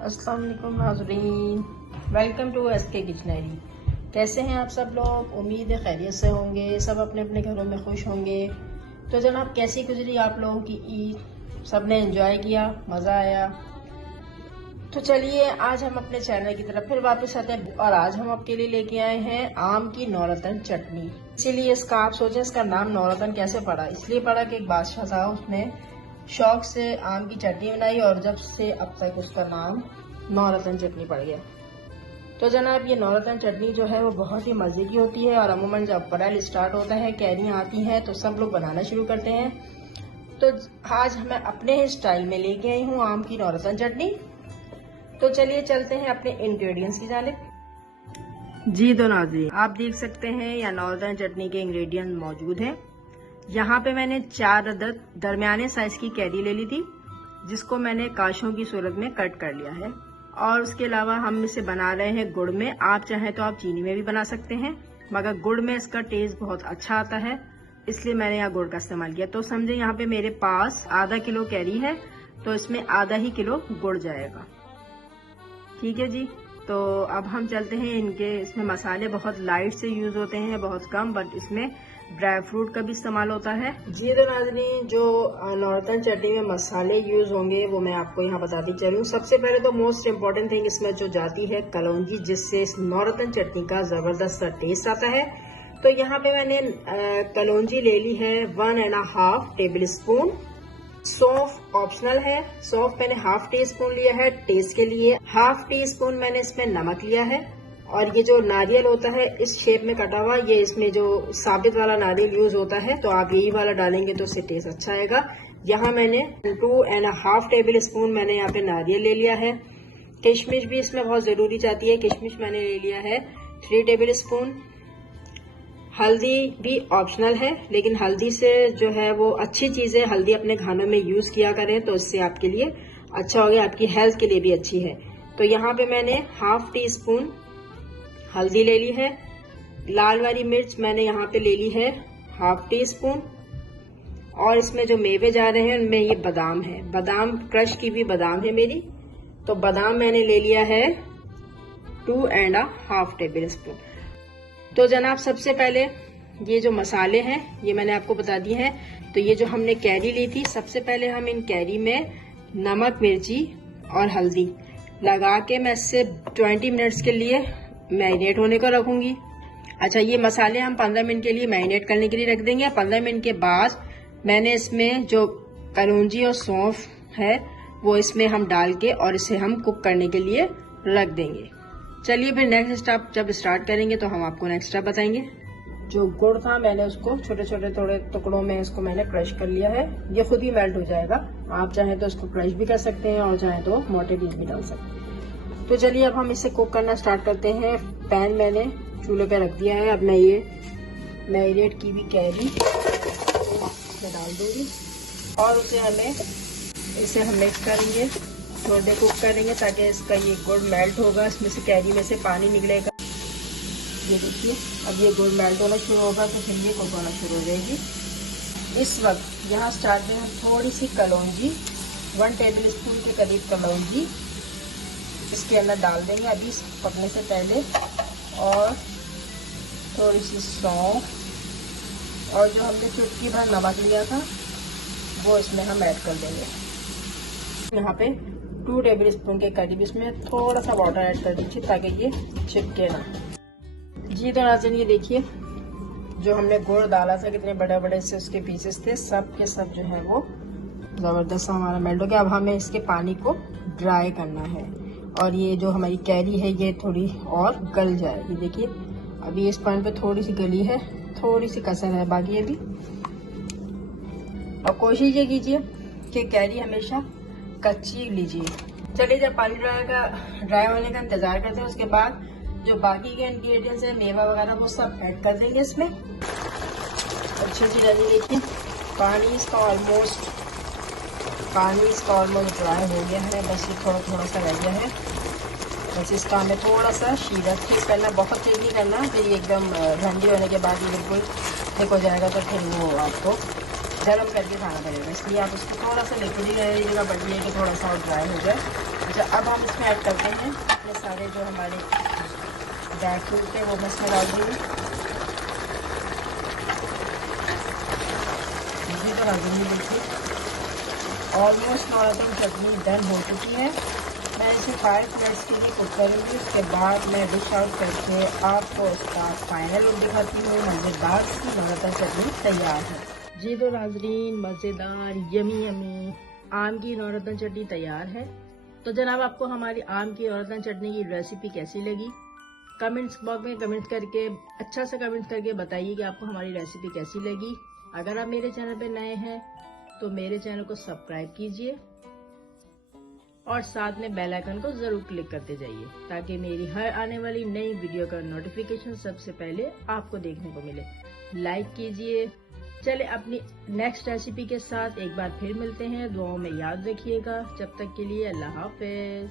अस्सलाम वालेकुम नाज़रीन, वेलकम टू एसके किचनरी। कैसे हैं आप सब लोग? उम्मीद है खैरियत से होंगे, सब अपने अपने घरों में खुश होंगे। तो जनाब, कैसी गुजरी आप लोगों की ईद? सब ने एंजॉय किया, मज़ा आया? तो चलिए आज हम अपने चैनल की तरफ फिर वापस आते हैं और आज हम आपके लिए लेके आए हैं आम की नौरतन चटनी। इसीलिए इसका आप सोचें इसका नाम नौरतन कैसे पड़ा? इसलिए पड़ा कि एक बादशाह था, उसने शौक से आम की चटनी बनाई और जब से अब तक उसका नाम नौरतन चटनी पड़ गया। तो जनाब, ये नौरतन चटनी जो है वो बहुत ही मज़े की होती है और अमूमन जब अप्रैल स्टार्ट होता है, कैरियाँ आती हैं, तो सब लोग बनाना शुरू करते हैं। तो आज मैं अपने ही स्टाइल में लेके आई हूँ आम की नौरतन चटनी। तो चलिए चलते हैं अपने इंग्रेडिएंट्स की जानिब। जी तो नाज़रीन, आप देख सकते हैं यहाँ नौरतन चटनी के इंग्रेडिएंट मौजूद हैं। यहाँ पे मैंने 4 अदद दरमियाने साइज की कैरी ले ली थी, जिसको मैंने काशों की सूरत में कट कर लिया है। और उसके अलावा हम इसे बना रहे हैं गुड़ में। आप चाहें तो आप चीनी में भी बना सकते हैं, मगर गुड़ में इसका टेस्ट बहुत अच्छा आता है, इसलिए मैंने यहाँ गुड़ का इस्तेमाल किया। तो समझे यहाँ पे मेरे पास आधा किलो कैरी है, तो इसमें आधा ही किलो गुड़ जाएगा। ठीक है जी। तो अब हम चलते हैं इसमें मसाले बहुत लाइट से यूज होते हैं, बहुत कम, बट इसमें ड्राई फ्रूट का भी इस्तेमाल होता है। जी तो नाज़रीन, जो नौरतन चटनी में मसाले यूज होंगे वो मैं आपको यहाँ बताती चलूँ। सबसे पहले तो मोस्ट इम्पोर्टेंट थिंग इसमें जो जाती है कलौंजी, जिससे इस नौरतन चटनी का जबरदस्त सा टेस्ट आता है। तो यहाँ पे मैंने कलौंजी ले ली है 1.5 टेबल स्पून। सौंफ ऑप्शनल है, सौंफ मैंने हाफ टी स्पून लिया है टेस्ट के लिए। हाफ टी स्पून मैंने इसमें नमक लिया है। और ये जो नारियल होता है इस शेप में कटा हुआ, ये इसमें जो साबित वाला नारियल यूज होता है, तो आप यही वाला डालेंगे तो इससे टेस्ट अच्छा आएगा। यहाँ मैंने 2.5 टेबल स्पून मैंने यहाँ पे नारियल ले लिया है। किशमिश भी इसमें बहुत जरूरी जाती है, किशमिश मैंने ले लिया है 3 टेबल स्पून। हल्दी भी ऑप्शनल है, लेकिन हल्दी से जो है वो अच्छी चीज है, हल्दी अपने खानों में यूज किया करें तो इससे आपके लिए अच्छा होगा, आपकी हेल्थ के लिए भी अच्छी है। तो यहाँ पे मैंने हाफ टी स्पून हल्दी ले ली है। लाल वाली मिर्च मैंने यहाँ पे ले ली है हाफ टी स्पून। और इसमें जो मेवे जा रहे हैं उनमें ये बादाम है, बादाम क्रश की भी बादाम है मेरी, तो बादाम मैंने ले लिया है 2.5 टेबल स्पून। तो जनाब, सबसे पहले ये जो मसाले हैं ये मैंने आपको बता दिए हैं। तो ये जो हमने कैरी ली थी, सबसे पहले हम इन कैरी में नमक, मिर्ची और हल्दी लगा के मैं इससे 20 मिनट्स के लिए मैरिनेट होने को रखूंगी। अच्छा, ये मसाले हम 15 मिनट के लिए मैरिनेट करने के लिए रख देंगे। 15 मिनट के बाद मैंने इसमें जो कलौंजी और सौंफ है वो इसमें हम डाल के और इसे हम कुक करने के लिए रख देंगे। चलिए फिर नेक्स्ट स्टेप जब स्टार्ट करेंगे तो हम आपको नेक्स्ट स्टेप बताएंगे। जो गुड़ था मैंने उसको छोटे छोटे थोड़े टुकड़ों में इसको मैंने क्रश कर लिया है, ये खुद ही मेल्ट हो जाएगा। आप चाहें तो इसको क्रश भी कर सकते हैं और चाहें तो मोटे पीस भी डाल सकते हैं। तो चलिए अब हम इसे कुक करना स्टार्ट करते हैं। पैन मैंने चूल्हे पे रख दिया है। अब मैं ये मैरिनेट की हुई कैरी इसमें डाल दूंगी और इसे हम मिक्स करेंगे, थोड़ी देर कुक करेंगे ताकि इसका ये गुड़ मेल्ट होगा, इसमें से कैरी में से पानी निकलेगा। ये देखिए, अब ये गुड़ मेल्ट होना शुरू होगा तो फिर ये कुक होना शुरू हो जाएगी। इस वक्त यहाँ स्टार्ट में हम थोड़ी सी कलौंजी, 1 टेबल स्पून के करीब कलौंजी इसके अंदर डाल देंगे अभी पकने से पहले, और थोड़ी सी सौंफ और जो हमने चुटकी भर नमक लिया था वो इसमें हम ऐड कर देंगे। यहाँ पे 2 टेबल स्पून के करीब इसमें थोड़ा सा वाटर ऐड कर दीजिए ताकि ये चिपके ना। जी तो नाज़रीन, ये देखिए जो हमने गुड़ डाला था, कितने बड़े बड़े से उसके पीसेस थे, सब के सब जो है वो जबरदस्त हमारा मेल्ट हो गया। अब हमें इसके पानी को ड्राई करना है और ये जो हमारी कैरी है ये थोड़ी और गल जाएगी। देखिए अभी इस पॉइंट पे थोड़ी सी गली है, थोड़ी सी कसर है, बाकी ये भी। और कोशिश ये कीजिए कि कैरी हमेशा कच्ची लीजिए। चलिए जब पानी ड्राई होने का इंतजार करते हैं, उसके बाद जो बाकी के इंग्रेडिएंट्स हैं, मेवा वगैरह, वो सब ऐड कर देंगे इसमें अच्छे से। डालिए, देखिए पानी इसका ऑलमोस्ट ड्राई हो गया है, बस ये थोड़ा थोड़ा सा रह गया है। बस इसका हमें थोड़ा सा शीरा ठीक करना, बहुत तेज नहीं करना, फिर ये एकदम ठंडी होने के बाद ये बिल्कुल ठीक हो जाएगा तो फिर वो आपको गर्म करके खाना पड़ेगा, इसलिए आप उसको थोड़ा सा लिक्विड ही रहने दीजिएगा, बट ये कि थोड़ा सा और ड्राई हो जाए। अच्छा, अब हम इसमें ऐड करते हैं अपने सारे जो हमारे ड्राई फ्रूट है वो मैं इसमें डाल दूँगी। जी तो हल्दी बिल्कुल ऑलमोस्ट नवरत्न चटनी डन हो चुकी है। मैं इसे 5 मिनट्स के लिए कुक करूँगी, उसके बाद मैं डिश आउट करके आपको इसका फाइनल लुक दिखाती हूँ। मज़ेदार सी नवरत्न चटनी तैयार है। जी तो नाजरीन, मज़ेदार यमी यमी आम की नवरत्न चटनी तैयार है। तो जनाब, आपको हमारी आम की नवरत्न चटनी की रेसिपी कैसी लगी? कमेंट्स बॉक्स में कमेंट करके अच्छा सा कमेंट करके बताइए कि आपको हमारी रेसिपी कैसी लगी। अगर आप मेरे चैनल पे नए हैं तो मेरे चैनल को सब्सक्राइब कीजिए और साथ में बेल आइकन को जरूर क्लिक करते जाइए, ताकि मेरी हर आने वाली नई वीडियो का नोटिफिकेशन सबसे पहले आपको देखने को मिले। लाइक कीजिए। चले अपनी नेक्स्ट रेसिपी के साथ एक बार फिर मिलते हैं। दुआओं में याद रखिएगा। जब तक के लिए अल्लाह हाफिज।